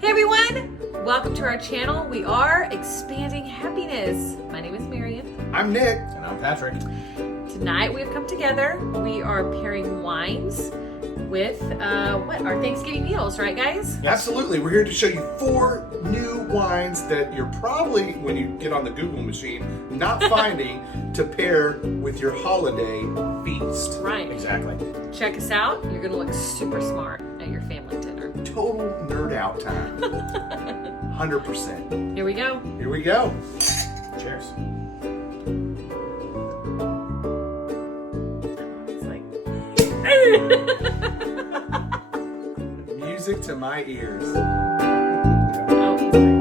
Hey everyone! Welcome to our channel. We are expanding happiness. My name is Marian. I'm Nick. And I'm Patrick. Tonight we've come together. We are pairing wines with our Thanksgiving meals, right guys? Absolutely. We're here to show you 4 new wines that you're probably, when you get on the Google machine, not finding to pair with your holiday feast. Right. Exactly. Check us out. You're going to look super smart at your family dinner. Total nerd out time. 100%. Here we go. Here we go. Cheers. It's like... Music to my ears. Oh, it's like...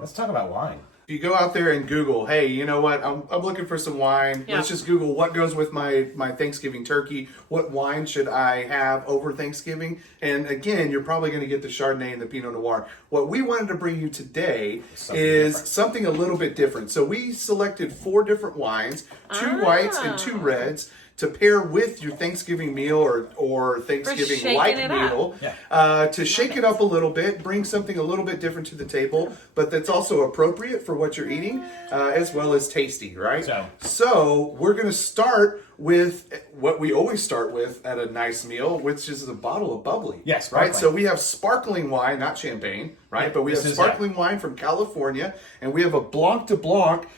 Let's talk about wine. If you go out there and Google, hey, you know what? I'm looking for some wine. Yeah. Let's just Google what goes with my Thanksgiving turkey. What wine should I have over Thanksgiving? And again, you're probably going to get the Chardonnay and the Pinot Noir. What we wanted to bring you today is something a little bit different. So we selected 4 different wines, 2 whites and 2 reds, to pair with your Thanksgiving meal or Thanksgiving light meal, to shake it up a little bit, bring something a little bit different to the table, but that's also appropriate for what you're eating, as well as tasty, right? So we're going to start with what we always start with at a nice meal, which is a bottle of bubbly. Yes, right? So we have sparkling wine, not champagne, right? Yeah, but we have sparkling wine from California, and we have a Blanc de Blanc.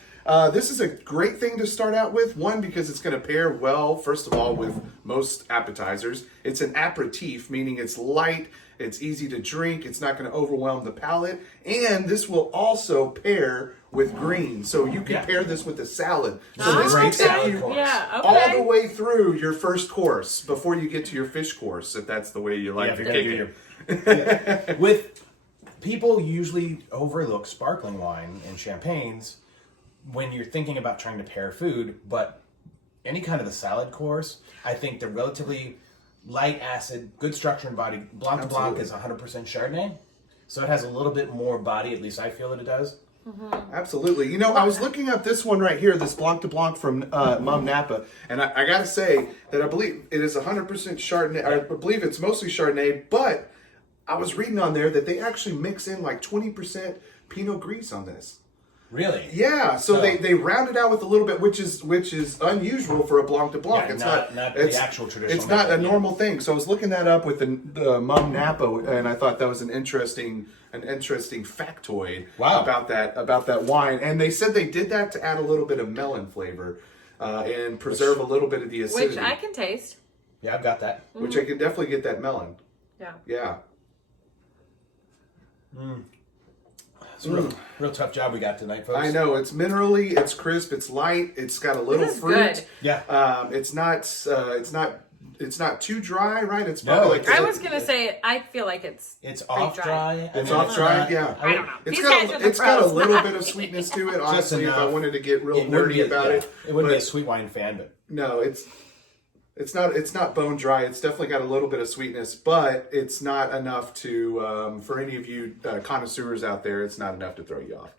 This is a great thing to start out with. One, because it's going to pair well, first of all, with most appetizers. It's an aperitif, meaning it's light, it's easy to drink, it's not going to overwhelm the palate. And this will also pair with greens. So you can pair this with a salad. So this can take you all the way through your first course before you get to your fish course, if that's the way you like to kick it. With people usually overlook sparkling wine and champagnes when you're thinking about trying to pair food, but any kind of the salad course, I think the relatively light acid, good structure and body. Blanc de Blanc is 100% Chardonnay, so it has a little bit more body, at least I feel that it does. Mm-hmm. Absolutely. You know, I was looking up this one right here, this Blanc de Blanc from Mom Napa, and I got to say that I believe it is 100% Chardonnay. I believe it's mostly Chardonnay, but I was reading on there that they actually mix in like 20% Pinot Gris on this. Really? Yeah, so they round it out with a little bit, which is unusual for a Blanc de Blanc. Yeah, it's not the actual traditional. It's not a normal thing. So I was looking that up with the Mom Napa, and I thought that was an interesting factoid about that wine. And they said they did that to add a little bit of melon flavor and preserve a little bit of the acidity. Which I can taste. Yeah, I've got that. Which I can definitely get that melon. Yeah. Yeah. It's a real tough job we got tonight, folks. I know, it's minerally, it's crisp, it's light, it's got a little fruit. Good. Yeah. It's not too dry, right? It's probably like I was gonna say I feel like it's off dry. It's off dry, yeah. I don't know. It's got a little bit of sweetness to it. Honestly, if I wanted to get real nerdy about it, it wouldn't be a sweet wine fan, but no, it's not bone dry. It's definitely got a little bit of sweetness, but it's not enough to for any of you connoisseurs out there. It's not enough to throw you off.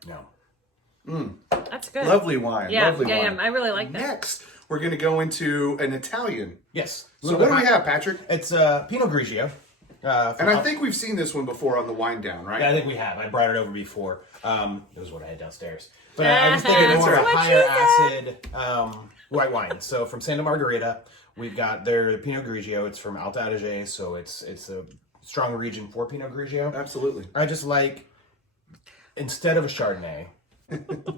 no. That's good. Lovely wine. Yeah, lovely wine. I really like that. Next, we're going to go into an Italian. Yes. So what do we have, Patrick? It's Pinot Grigio. And I think we've seen this one before on the Wine Down, right? Yeah, I think we have. I brought it over before. It was what I had downstairs. But I was thinking more of a higher acid white wine. So from Santa Margherita, we've got their Pinot Grigio. It's from Alta Adige, so it's a strong region for Pinot Grigio. Absolutely. I just like, instead of a Chardonnay,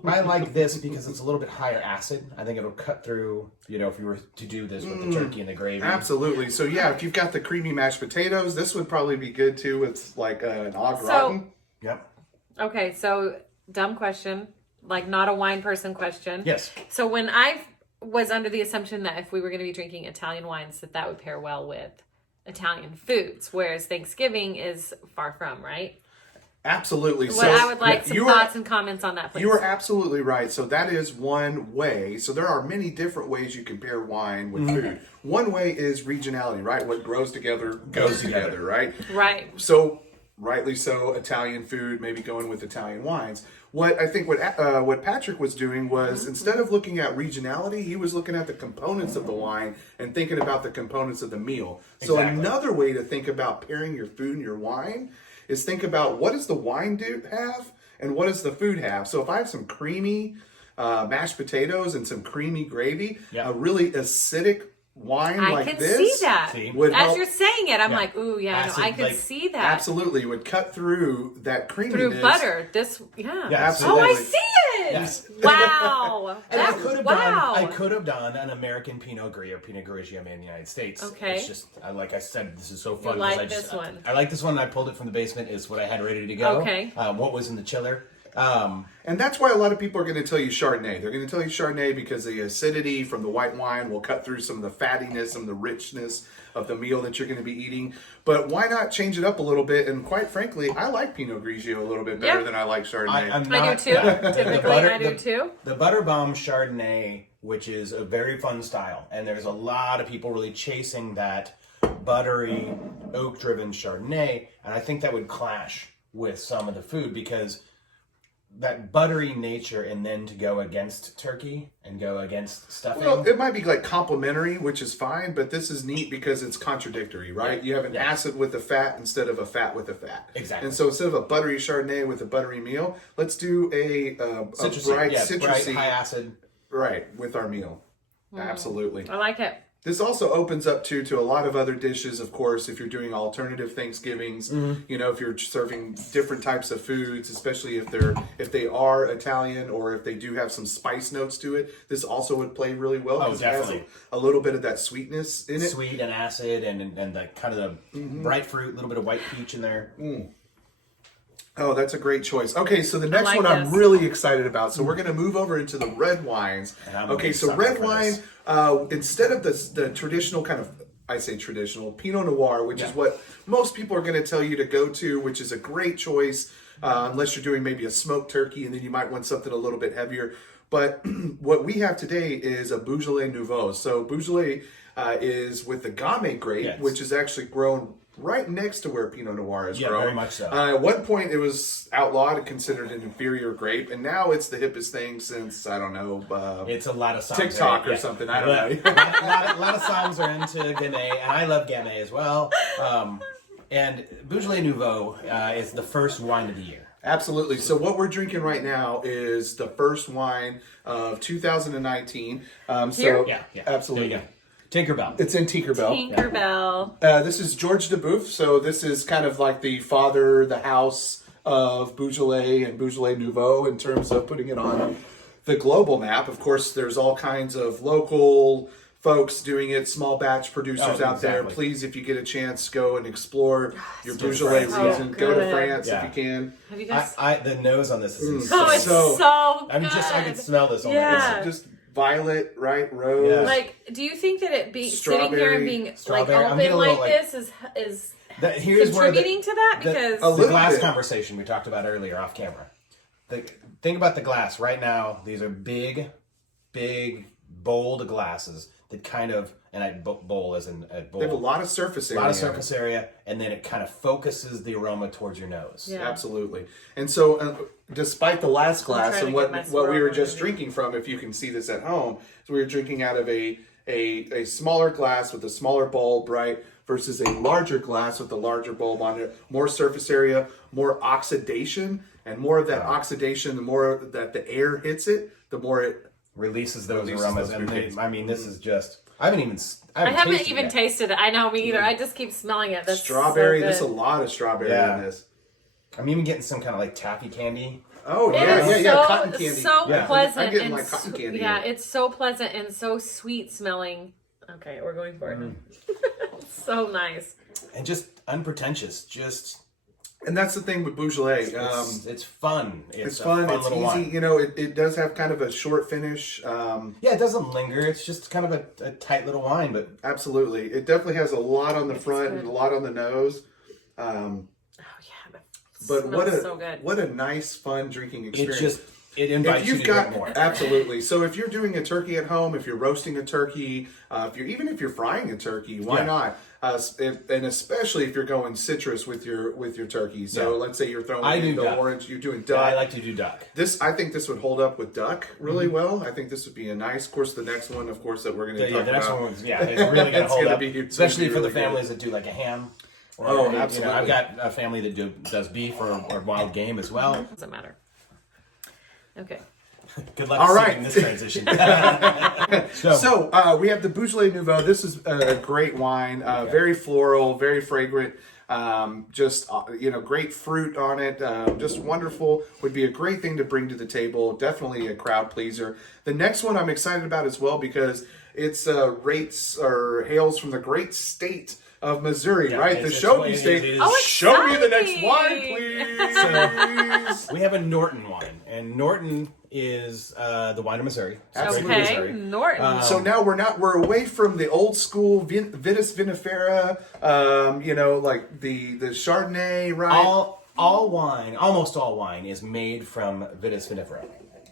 I like this because it's a little bit higher acid. I think it'll cut through, if you were to do this with the turkey and the gravy. Absolutely. So yeah, if you've got the creamy mashed potatoes, this would probably be good too. It's like an au gratin. Yep. Okay, so dumb question, like not a wine person question. Yes. So when I was under the assumption that if we were going to be drinking Italian wines, that would pair well with Italian foods, whereas Thanksgiving is far from, right? Absolutely. Well, I would like some thoughts and comments on that, please. You are absolutely right. So that is one way. So there are many different ways you can pair wine with food. One way is regionality, right? What grows together goes together, right? Right. So rightly so, Italian food, maybe going with Italian wines. what I think what Patrick was doing was instead of looking at regionality, he was looking at the components of the wine and thinking about the components of the meal. So Exactly. another way to think about pairing your food and your wine is think about what does the wine have and what does the food have. So if I have some creamy mashed potatoes and some creamy gravy, a really acidic wine like can this see that. would As help. you're saying it, I'm like, ooh, yeah, Acid, no, I could like, see that. Absolutely, would cut through that creaminess. Through butter. Yeah, absolutely. Oh, I see it! Yes. Wow. And I Wow. could have done an American Pinot Gris or Pinot Grigio made in the United States. Okay. It's just, like I said, this is so fun. You like because this one. I like this one. I pulled it from the basement. It's what I had ready to go. Okay. What was in the chiller. And that's why a lot of people are going to tell you Chardonnay. They're going to tell you Chardonnay because the acidity from the white wine will cut through some of the fattiness, some of the richness of the meal that you're going to be eating. But why not change it up a little bit? And quite frankly, I like Pinot Grigio a little bit better than I like Chardonnay. I do too. Typically, I do too. The Butterbomb Chardonnay, which is a very fun style, and there's a lot of people really chasing that buttery, oak-driven Chardonnay, and I think that would clash with some of the food because that buttery nature and then to go against turkey and go against stuffing. Well, it might be like complementary, which is fine, but this is neat because it's contradictory, right? You have an acid with a fat instead of a fat with a fat. Exactly. And so instead of a buttery Chardonnay with a buttery meal, let's do a bright citrusy, bright, high acid. Right, with our meal. Absolutely. I like it. This also opens up to a lot of other dishes, of course, if you're doing alternative Thanksgivings, you know, if you're serving different types of foods, especially if they are Italian or if they do have some spice notes to it, this also would play really well because it has a little bit of that sweetness in it. Sweet and acid and the kind of the bright fruit, a little bit of white peach in there. Oh, that's a great choice. Okay, so the next like one I'm this. really excited about. So we're going to move over into the red wines. Okay, so red wine, instead of the traditional kind of, I say traditional, Pinot Noir, which is what most people are going to tell you to go to, which is a great choice, unless you're doing maybe a smoked turkey, and then you might want something a little bit heavier. But what we have today is a Beaujolais Nouveau. So Beaujolais is with the Gamay grape, which is actually grown right next to where Pinot Noir is grown. Very much so. At one point, it was outlawed and considered an inferior grape, and now it's the hippest thing since, I don't know, it's a lot of songs. TikTok or something. I don't know. a lot of songs are into Gamay, and I love Gamay as well. And Beaujolais Nouveau is the first wine of the year. Absolutely. So what we're drinking right now is the first wine of 2019. Here? Yeah. Absolutely. There you go. Tinkerbell. It's in Tinkerbell. Tinkerbell. This is George Dubouf, so this is kind of like the father, the house of Beaujolais and Beaujolais Nouveau in terms of putting it on the global map. Of course, there's all kinds of local folks doing it, small batch producers out there. Please, if you get a chance, go and explore your Beaujolais region. Go to France if you can. Have you guys? The nose on this is insane. Oh, it's so good. I can smell this on Yeah. Just violet, right? Rose. Yeah. Like, do you think that it being sitting here and being like Strawberry. I'm open getting a little, like this is here's where contributing to that? Because the glass conversation we talked about earlier off camera. Think about the glass right now. These are big, bold glasses that kind of, and bowl as in a bowl. They have a lot of surface area. And then it kind of focuses the aroma towards your nose. Yeah. Absolutely. And so, despite the last glass trying and to get my what we were swirl just maybe. drinking from, if you can see this at home, so we were drinking out of a smaller glass with a smaller bulb, right, versus a larger glass with a larger bulb on it. More surface area, more oxidation, and more of that oxidation, the more that the air hits it, the more it releases those Releases aromas. those And fruit this is just, I haven't I haven't tasted even it. tasted it. I know, me either. I just keep smelling it. That's strawberry. So There's a good. lot of strawberry Yeah. in this. I'm even getting some kind of like taffy candy. Oh, It yeah, is yeah, so, cotton candy. so Yeah. pleasant I'm getting and like cotton candy. yeah, here. it's so pleasant and so sweet smelling. Okay, we're going for it. So nice. And just unpretentious. Just And that's the thing with Beaujolais. it's fun. It's fun. It's little easy. wine. You know, it does have kind of a short finish. Yeah, it doesn't linger. It's just kind of a tight little wine, but Absolutely. It definitely has a lot on the front good. and a lot on the nose. Oh yeah, that But smells what a so good. what a nice, fun drinking experience. just it invites if you you've to got drink more. absolutely. So if you're doing a turkey at home, if you're roasting a turkey, if you're frying a turkey, why Yeah. not? And especially if you're going citrus with your turkey. So Yeah. let's say you're throwing I in do the duck. orange, you're doing Yeah, duck. I like to do duck. I think this would hold up with duck really Mm-hmm. well. I think this would be a nice. Of course, the next one, of course, that we're going to Yeah, talk the next about. one was, it's really going to It's hold gonna up. be- it's Especially gonna for be the really families that do like a ham. Or, Oh, you know, absolutely. I've got a family that does beef or wild game as well. Doesn't matter. Okay. Good luck All seeing right. this transition. So we have the Beaujolais Nouveau. This is a great wine, very floral, very fragrant. Great fruit on it. Just wonderful. Would be a great thing to bring to the table. Definitely a crowd pleaser. The next one I'm excited about as well because it's hails from the great state of Missouri, Yeah, right? The it's- Shogi it state. is- Oh, Show me the next exciting! wine, please. We have a Norton wine, and Norton is the wine of Missouri. It's great for Okay. Missouri. Norton. So now we're away from the old school Vitis vinifera, like the Chardonnay, right? Almost all wine is made from Vitis vinifera.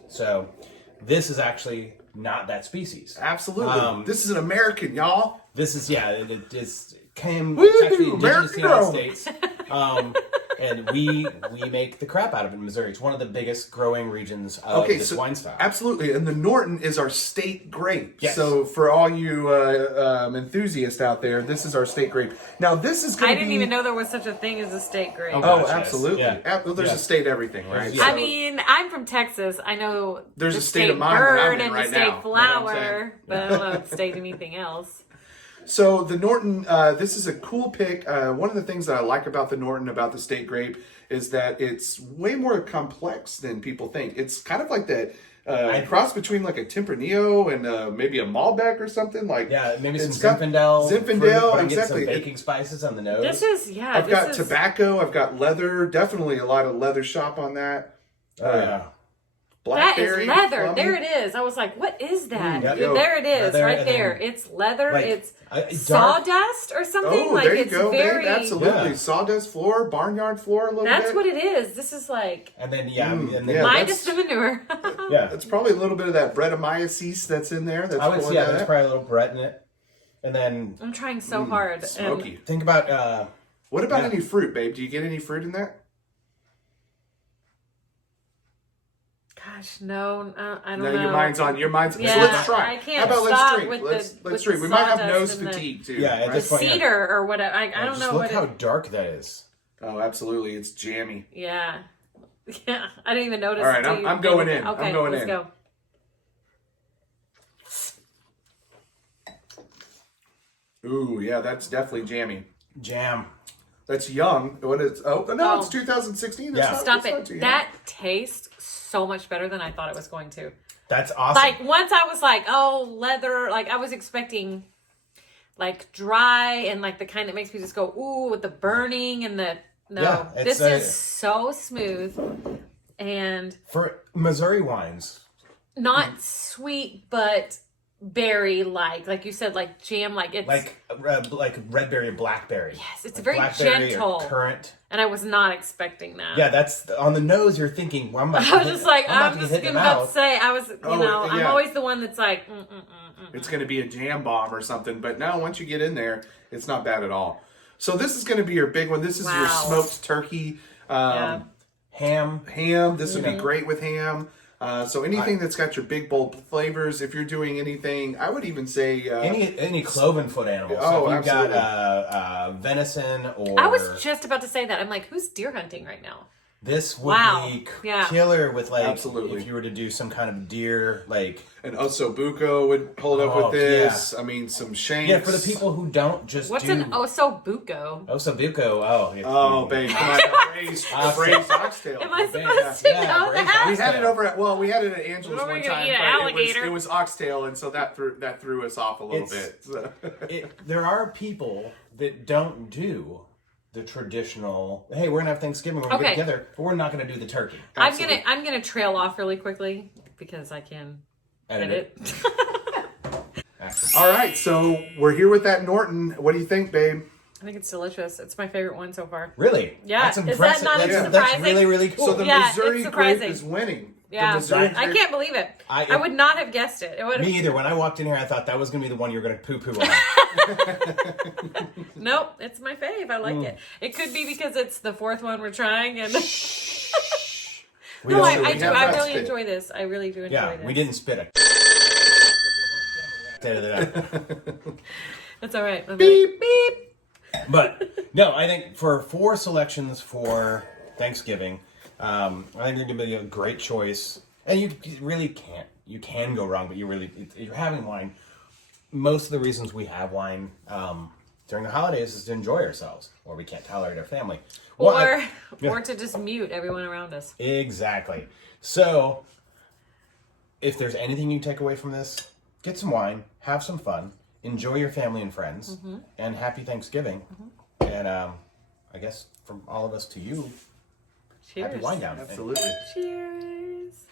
So this is actually not that species. Absolutely. This is an American, y'all. This is it's Woo, actually indigenous to the United American States. And we make the crap out of it in Missouri. It's one of the biggest growing regions of this wine style. Absolutely. And the Norton is our state grape. Yes. So for all you enthusiasts out there, this is our state grape. Now this is going I to be... didn't even know there was such a thing as a state grape. Oh, Gosh, yes. absolutely. Yeah. Well, there's Yeah. a state everything, right? Yeah. I mean, I'm from Texas. I know There's the a state of mind that I'm bird in and right the state now. You know what I'm saying? flower, but I don't know if state anything else. So the Norton, this is a cool pick. One of the things that I like about the Norton, about the state grape, is that it's way more complex than people think. It's kind of like that cross between like a Tempranillo and maybe a Malbec or something. Like Maybe some it's got Zinfandel. Zinfandel, fruit, but exactly. Get some baking spices on the nose. This is I've got tobacco. I've got leather. Definitely a lot of leather shop on that. Yeah. That Blackberry. is leather. plum. There it is. I was like, what is that? Yeah. There it is, Leather right and there. then, It's leather. like, It's dark- sawdust or something. Oh, like there you it's go, very. babe. Absolutely. Yeah. Sawdust floor, barnyard floor a little That's bit. what it is. This is like And then yeah, minus that's- the manure. yeah. It's probably a little bit of that Brettanomyces that's in there. That's I would pulling say that there's up. probably a little Brett in it. And then I'm trying so hard. And Smoky. think about What about Yeah. any fruit, babe? Do you get any fruit in that? gosh, no, I don't No, know. your mind's. Yeah, so let's try. I can't How about let's stop drink? with let's the- let's with drink. the We might have sawdust nose and the- fatigue too. Yeah, at right? this point, Cedar or whatever. I don't just know look what how it. dark that is. Oh, absolutely. It's jammy. Yeah, yeah. I didn't even notice. All right, until I'm you- going in. Okay, I'm going let's in. go. Ooh, yeah, that's definitely jammy. Jam. That's young. What is? Oh no, Oh. it's 2016. Yeah. Stop that's not it. too young. That tastes so much better than I thought it was going to. That's awesome. Like once I was like, oh, leather. Like I was expecting, like dry and like the kind that makes me just go ooh with the burning and the no. Yeah, it's, this is so smooth and For Missouri wines, not sweet, but berry like you said, like jam. Like it's like red berry and blackberry. yes, it's Like very blackberry gentle. or currant. And I was not expecting that. Yeah, that's on the nose. You're thinking, well, I'm about to I was hit- just like, about I'm to just hit the about to mouth. say, I was, Oh, I'm yeah. always the one that's like, It's going to be a jam bomb or something. But now, once you get in there, it's not bad at all. So this is going to be your big one. This is your Wow. smoked turkey yeah. Ham. ham. This would be Mhm. great with ham. So anything that's got your big bold flavors. If you're doing anything, I would even say Any cloven foot animal. Oh, So if you've absolutely. got venison or I was just about to say that. I'm like, who's deer hunting right now? this would Wow. be Yeah. killer with like Absolutely. if you were to do some kind of deer like an ossobuco would hold up Oh, with this. I mean, some shanks. yeah for the people who don't just What's do an osobuco? Ossobuco. Oh, yeah. Oh, babe, come on, the braised oxtail. Am I Yeah, supposed to yeah, know braised that? We had it over at we had it at Angela's What were one we gonna time, eat, an but alligator? it was oxtail, and so that threw us off a little It's- bit. So. There are people that don't do the traditional. Hey, we're gonna have Thanksgiving. We're gonna Okay. get together, but we're not gonna do the turkey. Absolutely. I'm gonna trail off really quickly because I can edit. Actually. All right, so we're here with that Norton. What do you think, babe? I think it's delicious. It's my favorite one so far. Really? Yeah, That's is that impressive. not that's, surprising? that's really really cool. So the Yeah, Missouri it's grape surprising. is winning. Yeah, Missouri- I can't believe it. I would not have guessed it. It would. Me either. When I walked in here, I thought that was going to be the one you were going to poo-poo on. Nope, it's my fave. I like it. It could be because it's the fourth one we're trying, and no, I do. I really enjoy this. I really do enjoy this. Yeah, we didn't spit it. That's all right. Beep. Beep. But no, I think for 4 selections for Thanksgiving, I think they're going to be a great choice. And you really can't. You can go wrong, but you're having wine. Most of the reasons we have wine during the holidays is to enjoy ourselves, or we can't tolerate our family, or to just mute everyone around us. Exactly. So, if there's anything you take away from this, get some wine, have some fun, enjoy your family and friends, and happy Thanksgiving. And I guess from all of us to you, Cheers. happy wine down. Absolutely. Cheers.